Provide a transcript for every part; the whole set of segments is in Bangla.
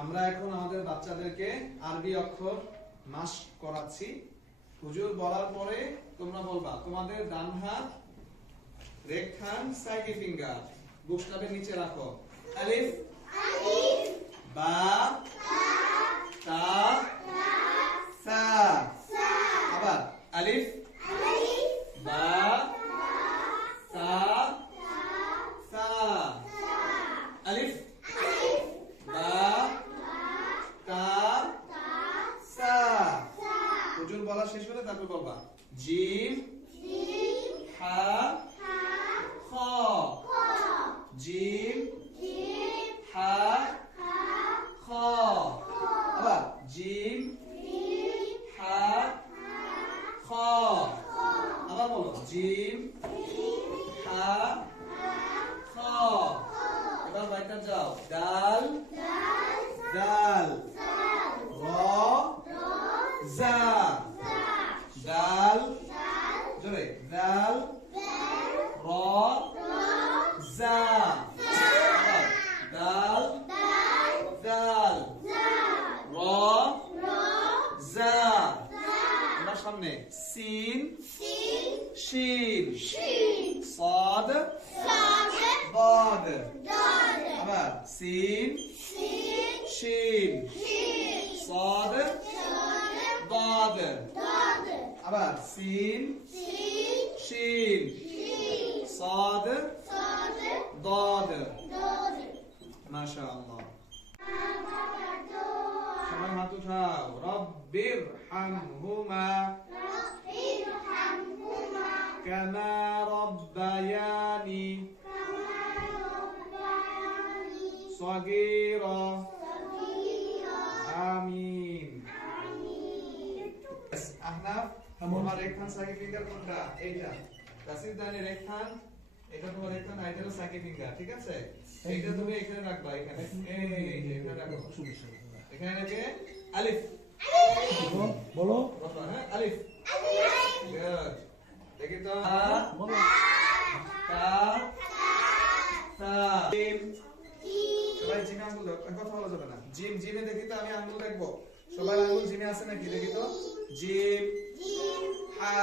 আমরা এখন আমাদের বাচ্চাদেরকে আরবি অক্ষর মাস্ক করাচ্ছি। হুজুর বলার পরে তোমরা বলবা। তোমাদের ডান হাত রেড হ্যান্ড সাইড ফিঙ্গার বুকস্টাবের নিচে রাখো। আলিফ বা তা সা। আবার আলিফ বা তা সা। আলিফ বা তা সা। হুজুর বলা শেষ হলে তারপর বলবা জিম হা খ। জিম হা খ। আবার জিম হা খ। আবার বলো জিম হা খ। এবার বাইটা যাও। ডাল ডাল র জা। ডাল জোরে ডাল র জা। ডাল ডাল র জা। এবার সামনে সিন শিন সাদ বাদ। আবার সিন শিন সাদ বাদ। আবার সিন শিন সাদ দাদ। মাশাআল্লাহ। সবাই হাত উঠাও। রব্বির হামহুমা কামা রব্বায়ানি সগীরা। আমিন। আহনাফ তোমার রেড হ্যান্ড সাইড ফিঙ্গার কোনটা? এইটা। রাসিদ দানি রেড হ্যান্ড, এটা তোমার রেড হ্যান্ড, এটা হলো সাইড ফিঙ্গার, ঠিক আছে? এইটা তুমি এখানে রাখবা, এখানে এই যে এখানে রাখো। এখানে রেখে আলিফ বলো বলো। হ্যাঁ আলিফ গুড। দেখি তো বলো তা সা। জিম সবাই জিমে আঙ্গুল দাও, কথা বলা যাবে না। জিম জিমে দেখি তো, আমি আঙ্গুল দেখবো। সবার আঙ্গুল জিমে আছে নাকি দেখি তো। জিম হা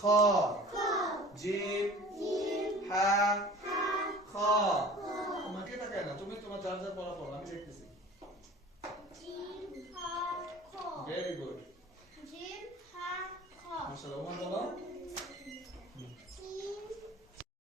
খ। জিম হা খ। তোমাকে তাকায় না, তুমি তোমার যার যার পড়া